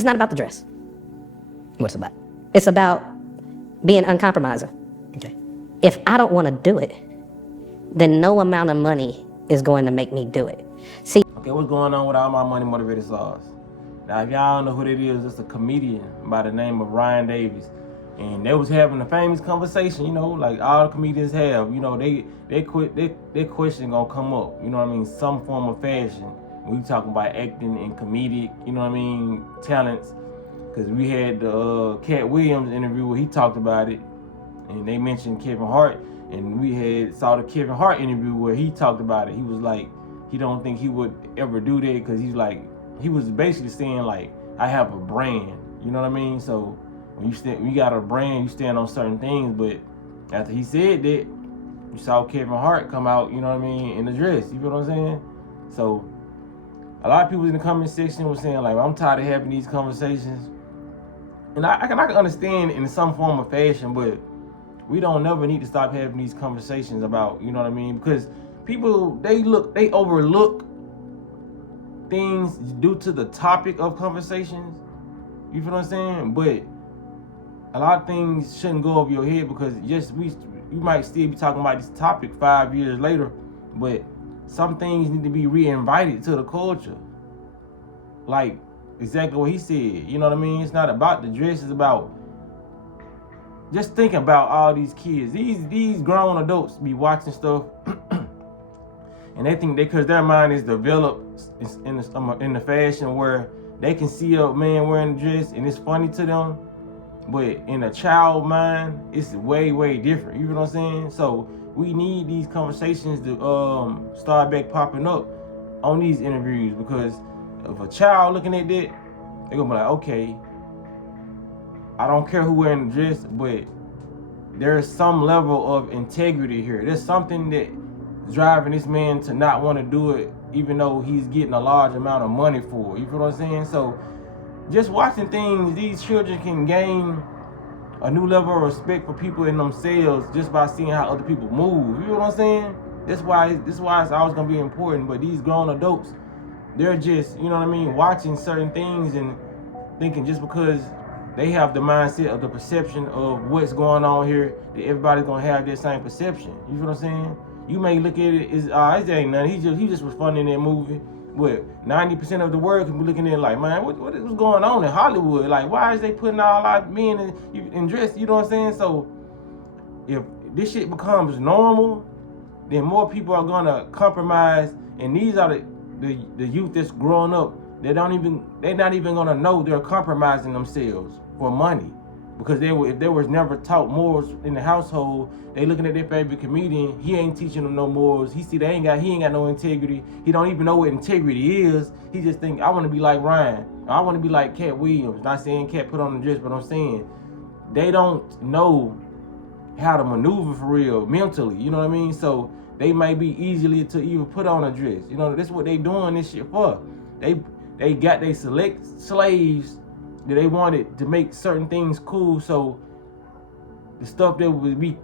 It's not about the dress. What's it about? It's about being uncompromising. Okay. If I don't want to do it, then no amount of money is going to make me do it. See. Okay, what's going on with all my money motivated stars? Now, if y'all don't know who that is, it's a comedian by the name of Ryan Davis. And they was having a famous conversation, you know, like all the comedians have. You know, their question gonna come up, you know what I mean, some form of fashion. We talking about acting and comedic, you know what I mean, talents. Because we had the Cat Williams interview where he talked about it, and they mentioned Kevin Hart, and we saw the Kevin Hart interview where he talked about it. He was like, he don't think he would ever do that because he's like, he was basically saying like, I have a brand, you know what I mean? So when you got a brand, you stand on certain things. But after he said that, you saw Kevin Hart come out, you know what I mean, in the dress. You feel what I'm saying? So a lot of people in the comment section were saying like, I'm tired of having these conversations. And I can understand in some form of fashion, but we don't never need to stop having these conversations about, you know what I mean? Because people, they overlook things due to the topic of conversations. You feel what I'm saying? But a lot of things shouldn't go over your head because you might still be talking about this topic 5 years later, but some things need to be reinvited to the culture. Like exactly what he said, you know what I mean? It's not about the dress, it's about just thinking about all these kids. These grown adults be watching stuff and they think because their mind is developed in the fashion where they can see a man wearing a dress and it's funny to them, but in a child mind, it's way, way different. You know what I'm saying? So we need these conversations to start back popping up on these interviews, because if a child looking at that, they're gonna be like, okay, I don't care who wearing the dress, but there's some level of integrity here. There's something that driving this man to not want to do it, even though he's getting a large amount of money for it. You feel what I'm saying? So just watching things, these children can gain a new level of respect for people in themselves just by seeing how other people move. You know what I'm saying? That's why it's always gonna be important. But these grown adults, they're just, you know what I mean, watching certain things and thinking just because they have the mindset of the perception of what's going on here, that everybody's gonna have that same perception. You feel what I'm saying? You may look at it as, it ain't nothing. He just was fun in that movie. But 90% of the world can be looking at it like, man, what is going on in Hollywood? Like, why is they putting all our men in dress? You know what I'm saying? So if this shit becomes normal, then more people are gonna compromise, and these are the youth that's growing up. They're not even gonna know they're compromising themselves for money, because if they was never taught morals in the household, they looking at their favorite comedian, he ain't teaching them no morals. He ain't got no integrity. He don't even know what integrity is. He just think, I want to be like Ryan. I want to be like Cat Williams. Not saying Cat put on the dress, but I'm saying they don't know how to maneuver for real mentally. You know what I mean? So they might be easily to even put on a dress. You know, that's what they doing this shit for. They got they select slaves that they wanted to make certain things cool. So the stuff that would be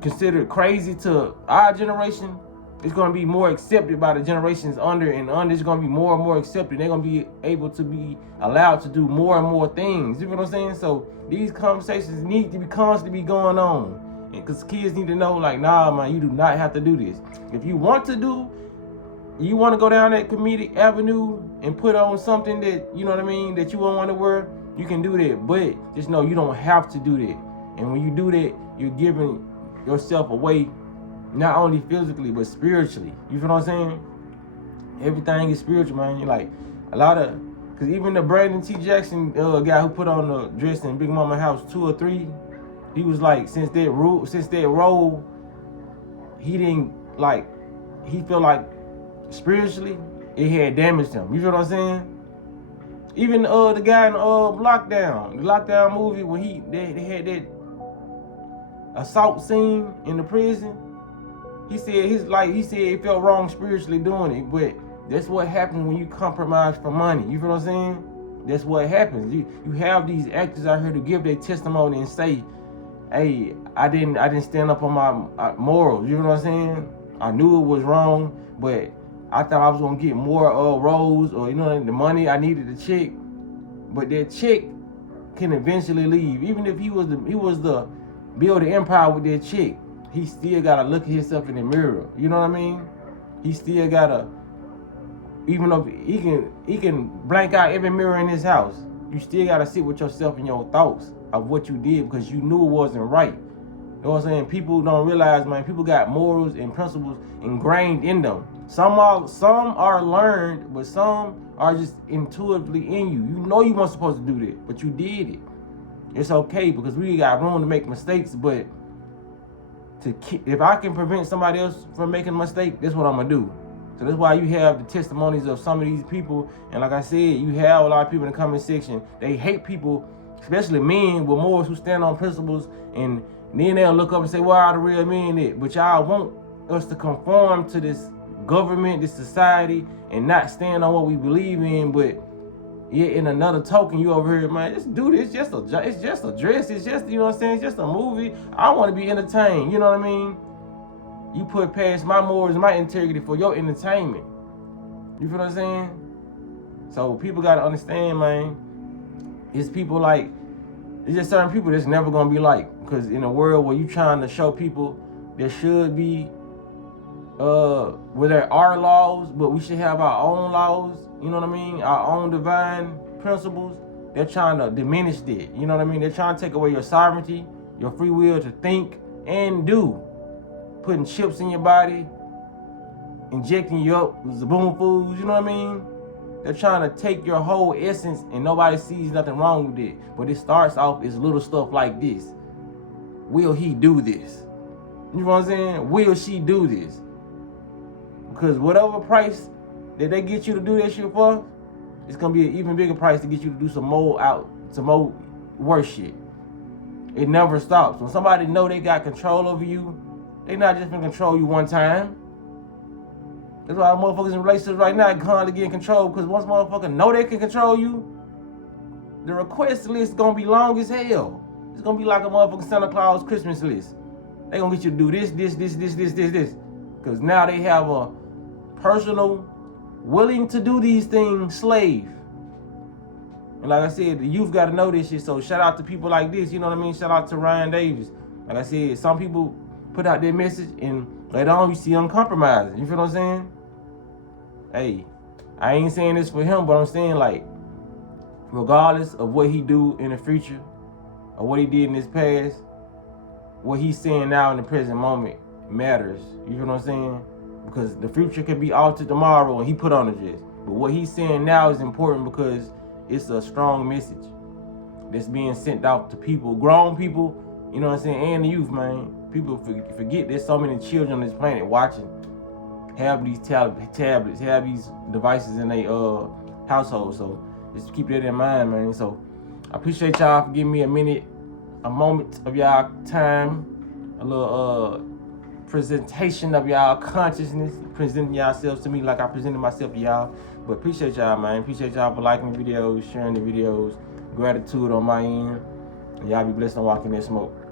considered crazy to our generation, it's going to be more accepted by the generations under, and under it's going to be more and more accepted. They're going to be able to be allowed to do more and more things. You know what I'm saying? So these conversations need to be constantly going on, because kids need to know, like, nah, man, you do not have to do this. If you want to go down that comedic avenue and put on something that, you know what I mean, that you won't want to wear, you can do that. But just know you don't have to do that. And when you do that, you're giving yourself away, not only physically but spiritually. You feel what I'm saying? Everything is spiritual, man. You're like because even the Brandon T. Jackson guy who put on the dress in Big Mama House 2 or 3, he was like, since that role, he didn't like. He felt like spiritually it had damaged him. You feel what I'm saying? Even the guy in the lockdown movie, when they had that assault scene in the prison, he said he felt wrong spiritually doing it, but that's what happens when you compromise for money. You feel what I'm saying? That's what happens. You have these actors out here to give their testimony and say, hey, I didn't stand up on my morals. You know what I'm saying? I knew it was wrong, but I thought I was gonna get more roles, or the money I needed to check. but that chick can eventually leave. Even if he was the build the empire with that chick, he still gotta look at himself in the mirror. You know what I mean? He still gotta, even though he can blank out every mirror in his house, you still gotta sit with yourself and your thoughts of what you did because you knew it wasn't right. You know what I'm saying? People don't realize, man, people got morals and principles ingrained in them. Some are learned, but some are just intuitively in you. You know you weren't supposed to do that, but you did it. It's okay because we got room to make mistakes, but if I can prevent somebody else from making a mistake, that's what I'm gonna do. So that's why you have the testimonies of some of these people, and like I said, you have a lot of people in the comment section. They hate people, especially men with morals who stand on principles, and then they'll look up and say, "Why are the real men it?" But y'all want us to conform to this government, this society, and not stand on what we believe in. But yeah, in another token, you over here, man, just do this. It's just a dress. It's just, you know what I'm saying? It's just a movie. I want to be entertained. You know what I mean? You put past my morals and my integrity for your entertainment. You feel what I'm saying? So people got to understand, man. It's people like, it's just certain people that's never going to be like. Because in a world where you trying to show people there should be, where there are laws, but we should have our own laws. You know what I mean? Our own divine principles. They're trying to diminish that. You know what I mean? They're trying to take away your sovereignty, your free will to think and do. Putting chips in your body, injecting you up with spoonfuls, you know what I mean? They're trying to take your whole essence and nobody sees nothing wrong with it. But it starts off as little stuff like this. Will he do this? You know what I'm saying? Will she do this? Because whatever price that they get you to do that shit for, it's gonna be an even bigger price to get you to do some more worse shit. It never stops. When somebody know they got control over you, they not just gonna control you one time. That's why motherfuckers in relationships right now constantly getting control, because once motherfuckers know they can control you, the request list is gonna be long as hell. It's gonna be like a motherfucking Santa Claus Christmas list. They gonna get you to do this. Because now they have a personal, willing to do these things slave. And like I said, the youth gotta know this shit. So shout out to people like this, you know what I mean? Shout out to Ryan Davis. Like I said, some people put out their message and later on you see them compromising. You feel what I'm saying? Hey, I ain't saying this for him, but I'm saying, like, regardless of what he do in the future or what he did in his past, what he's saying now in the present moment matters. You feel what I'm saying? Because the future can be altered tomorrow and he put on a dress. But what he's saying now is important because it's a strong message that's being sent out to people, grown people, you know what I'm saying, and the youth, man. People forget there's so many children on this planet watching, have these tablets, have these devices in their household. So just keep that in mind, man. So I appreciate y'all for giving me a moment of y'all time, a little presentation of y'all consciousness, presenting yourselves to me like I presented myself to y'all. But appreciate y'all, man. Appreciate y'all for liking the videos, sharing the videos. Gratitude on my end. And y'all be blessed and walk in that smoke.